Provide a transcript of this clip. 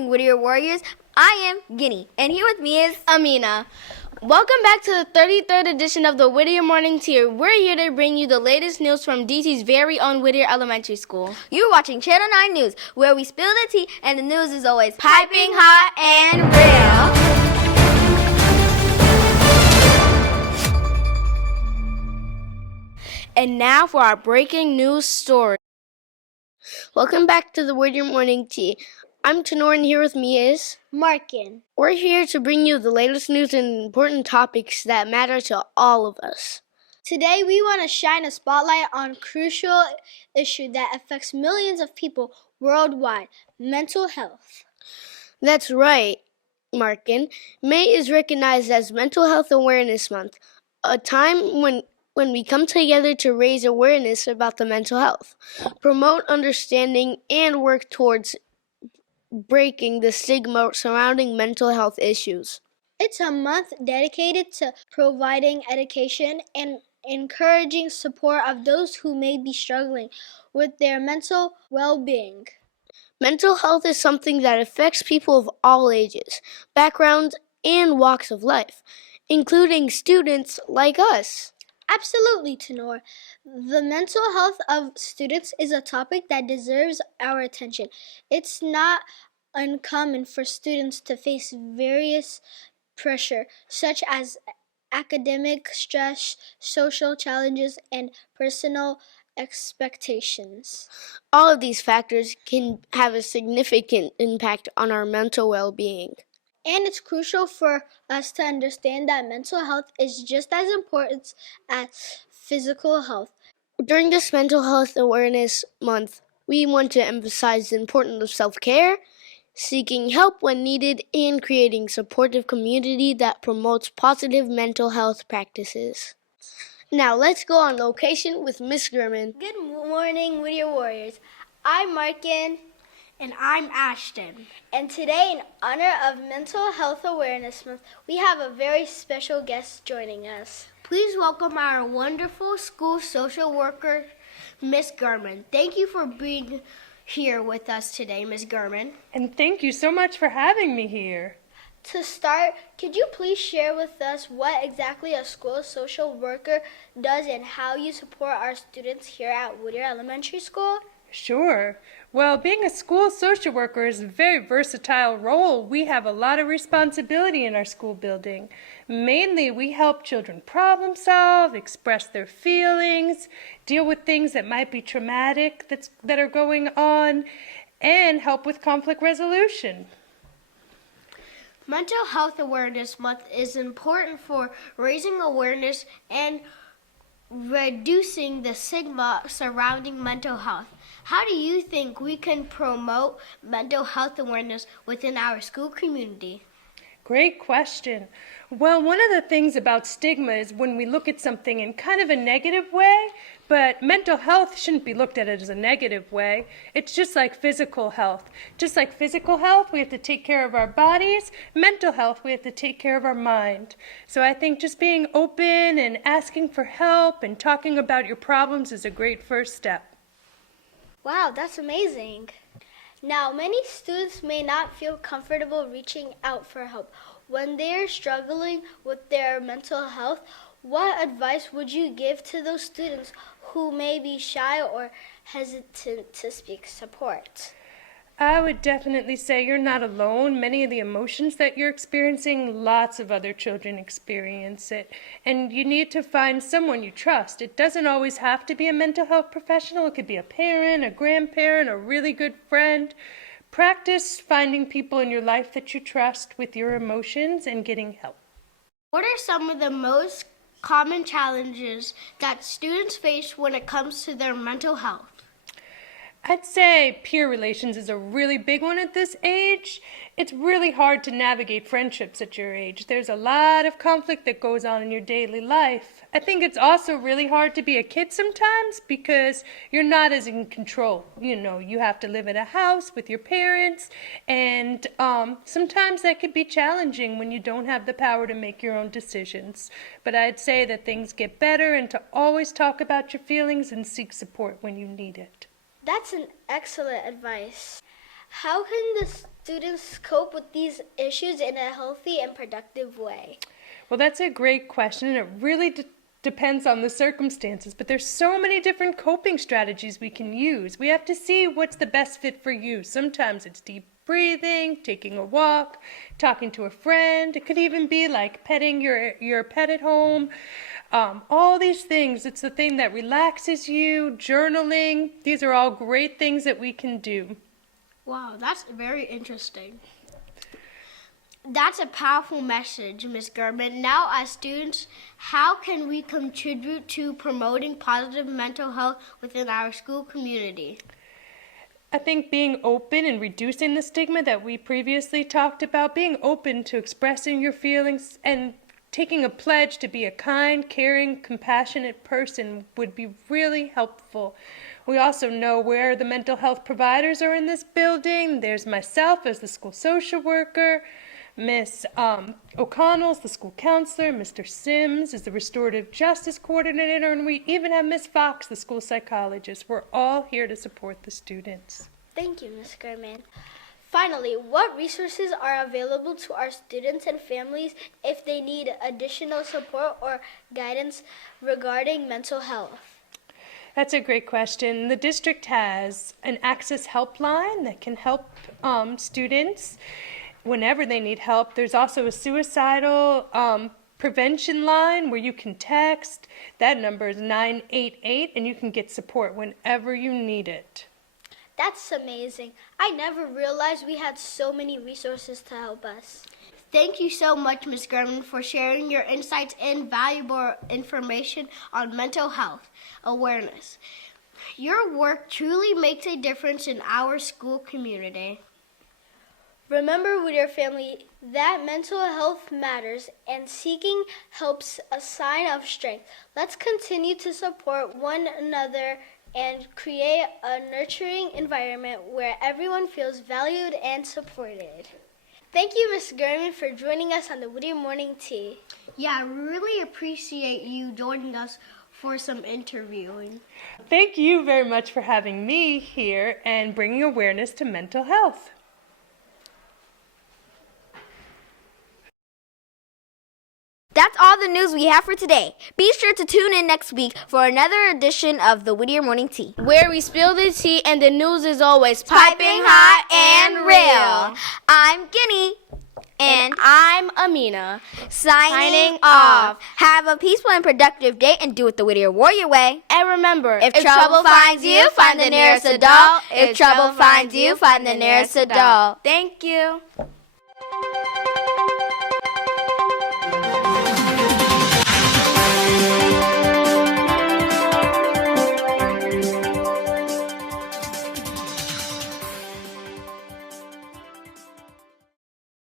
morning, Whittier Warriors. I am Guinea, and here with me is Amina. Welcome back to the 33rd edition of the Whittier Morning Tea. We're here to bring you the latest news from DC's very own Whittier Elementary School. You're watching Channel 9 News, where we spill the tea and the news is always piping hot and real. And now for our breaking news story. Welcome back to the Whittier Morning Tea. I'm Tenor, and here with me is Markin. We're here to bring you the latest news and important topics that matter to all of us. Today we want to shine a spotlight on a crucial issue that affects millions of people worldwide, mental health. That's right, Markin. May is recognized as Mental Health Awareness Month, a time when we come together to raise awareness about the mental health, promote understanding, and work towards breaking the stigma surrounding mental health issues. It's a month dedicated to providing education and encouraging support of those who may be struggling with their mental well-being. Mental health is something that affects people of all ages, backgrounds, and walks of life, including students like us. Absolutely, Tenor. The mental health of students is a topic that deserves our attention. It's not uncommon for students to face various pressure, such as academic stress, social challenges, and personal expectations. All of these factors can have a significant impact on our mental well-being. And it's crucial for us to understand that mental health is just as important as physical health. During this Mental Health Awareness Month, we want to emphasize the importance of self-care, seeking help when needed, and creating a supportive community that promotes positive mental health practices. Now let's go on location with Miss Gurman. Good morning, Whittier Warriors. I'm Markin. And I'm Ashton. And today, in honor of Mental Health Awareness Month, we have a very special guest joining us. Please welcome our wonderful school social worker, Miss Gurman. Thank you for being here with us today, Miss Gurman. And thank you so much for having me here. To start, could you please share with us what exactly a school social worker does and how you support our students here at Whittier Elementary School? Sure. Well, being a school social worker is a very versatile role. We have a lot of responsibility in our school building. Mainly, we help children problem solve, express their feelings, deal with things that might be traumatic that are going on, and help with conflict resolution. Mental Health Awareness Month is important for raising awareness and reducing the stigma surrounding mental health. How do you think we can promote mental health awareness within our school community? Great question. Well, one of the things about stigma is when we look at something in kind of a negative way, but mental health shouldn't be looked at as a negative way. It's just like physical health. Just like physical health, we have to take care of our bodies. Mental health, we have to take care of our mind. So I think just being open and asking for help and talking about your problems is a great first step. Wow, that's amazing. Now, many students may not feel comfortable reaching out for help. When they're struggling with their mental health, what advice would you give to those students who may be shy or hesitant to seek support? I would definitely say you're not alone. Many of the emotions that you're experiencing, lots of other children experience it. And you need to find someone you trust. It doesn't always have to be a mental health professional. It could be a parent, a grandparent, a really good friend. Practice finding people in your life that you trust with your emotions and getting help. What are some of the most common challenges that students face when it comes to their mental health? I'd say peer relations is a really big one at this age. It's really hard to navigate friendships at your age. There's a lot of conflict that goes on in your daily life. I think it's also really hard to be a kid sometimes because you're not as in control. You have to live in a house with your parents, and sometimes that could be challenging when you don't have the power to make your own decisions. But I'd say that things get better and to always talk about your feelings and seek support when you need it. That's an excellent advice. How can the students cope with these issues in a healthy and productive way? Well, that's a great question, and it really depends on the circumstances, but there's so many different coping strategies we can use. We have to see what's the best fit for you. Sometimes it's deep breathing, taking a walk, talking to a friend. It could even be like petting your pet at home. All these things, it's the thing that relaxes you, journaling. These are all great things that we can do. Wow, that's very interesting. That's a powerful message, Ms. German. Now, as students, how can we contribute to promoting positive mental health within our school community? I think being open and reducing the stigma that we previously talked about, being open to expressing your feelings and taking a pledge to be a kind, caring, compassionate person would be really helpful. We also know where the mental health providers are in this building. There's myself as the school social worker, Miss O'Connell's the school counselor, Mr. Sims is the restorative justice coordinator, and we even have Miss Fox, the school psychologist. We're all here to support the students. Thank you, Ms. German. Finally, what resources are available to our students and families if they need additional support or guidance regarding mental health? That's a great question. The district has an access helpline that can help students whenever they need help. There's also a suicidal prevention line where you can text. That number is 988, and you can get support whenever you need it. That's amazing. I never realized we had so many resources to help us. Thank you so much, Ms. German, for sharing your insights and valuable information on mental health awareness. Your work truly makes a difference in our school community. Remember, with your family, that mental health matters and seeking help's a sign of strength. Let's continue to support one another and create a nurturing environment where everyone feels valued and supported. Thank you, Ms. German, for joining us on the Whittier Morning Tea. Yeah, I really appreciate you joining us for some interviewing. Thank you very much for having me here and bringing awareness to mental health. That's all the news we have for today. Be sure to tune in next week for another edition of the Whittier Morning Tea, Where we spill the tea and the news is always piping hot and real. I'm Guinea. And I'm Amina. Signing off. Have a peaceful and productive day and do it the Whittier Warrior way. And remember, If trouble finds you, find the nearest adult. If trouble finds you, find the nearest adult. Thank you.